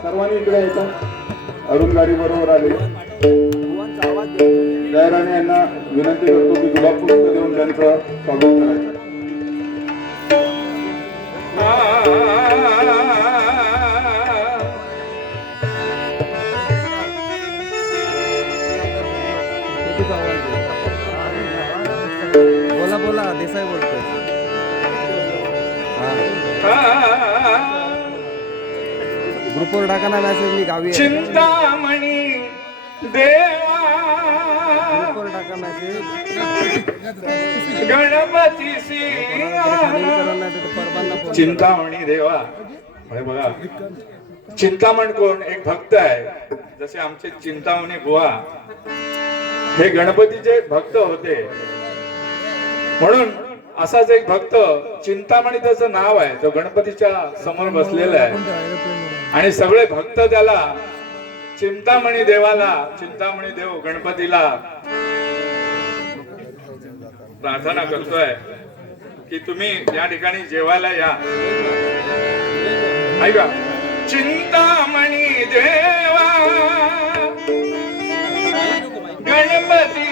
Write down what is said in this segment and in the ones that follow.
सर्वांनी इकडे यायचं. अरुण गाडी बरोबर आले. जयराणे यांना विनंती करतो की गुलाब पुष्प देऊन त्यांचं स्वागत करायचं. बोला बोला देसाई बोलतोय. ग्रुपवर टाका ना मेसेज. मी गावी आहे. चिंतामणी देवा ग्रुपवर टाका मेसेज. गणपती चिंतामणी देवा. बघा चिंतामण कोण? एक भक्त आहे. जसे आमचे चिंतामणी बुवा हे गणपतीचे भक्त होते. म्हणून असाच एक भक्त चिंतामणी त्याचं नाव आहे. तो गणपतीच्या समोर बसलेला आहे आणि सगळे भक्त त्याला चिंतामणी देवाला, चिंतामणी देव गणपतीला प्रार्थना करतोय की तुम्ही या ठिकाणी जेवायला या. ऐका, चिंतामणी देवा गणपती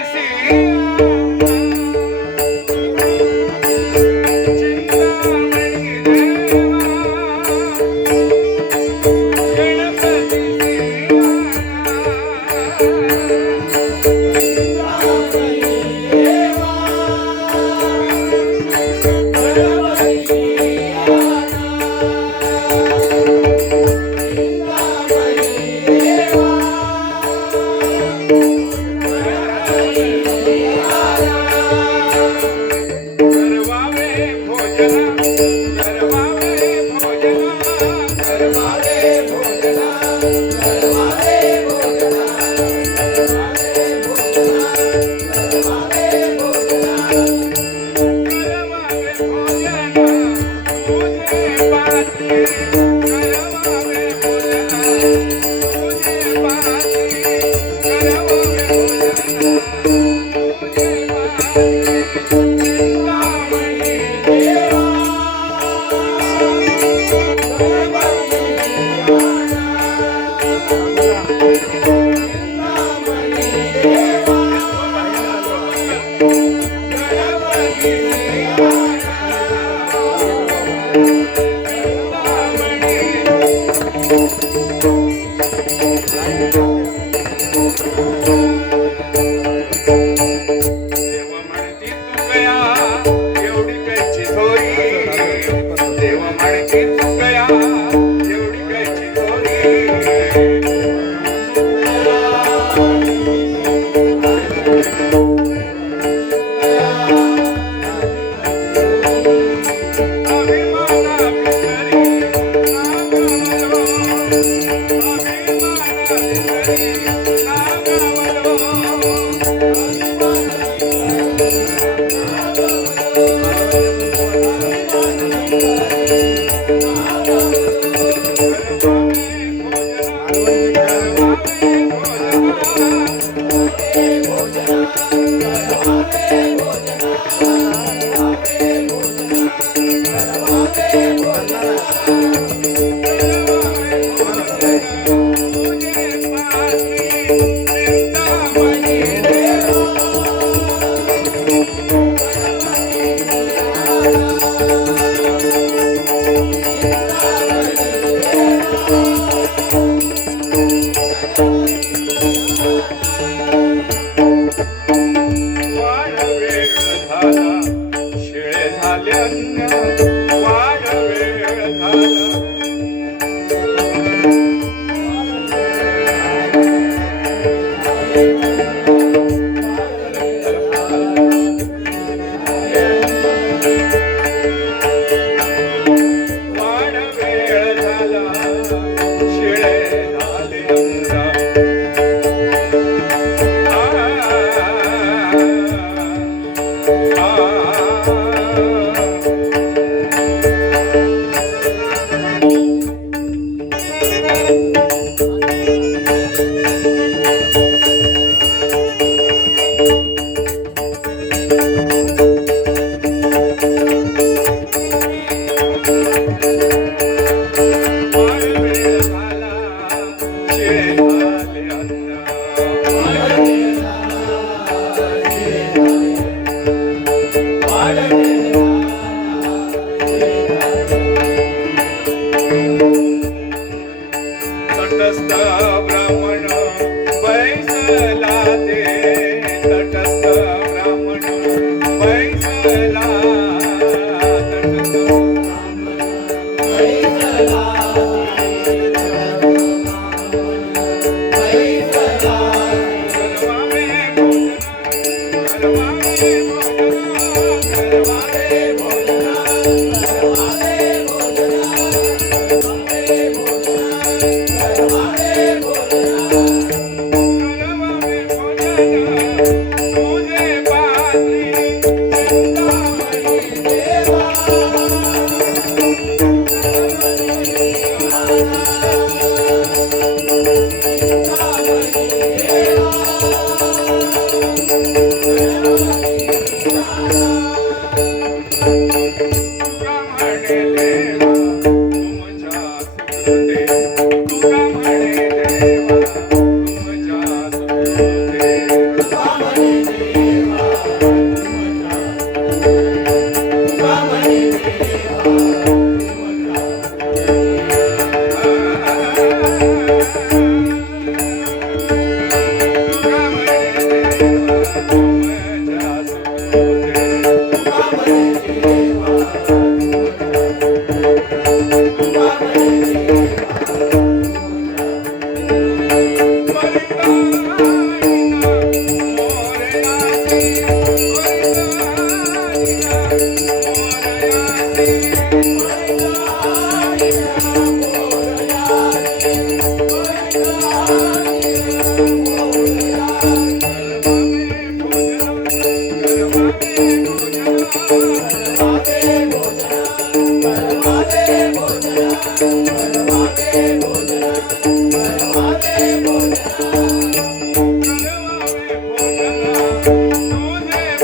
तुझे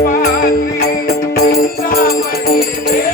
पात्री चिंतामणी देवा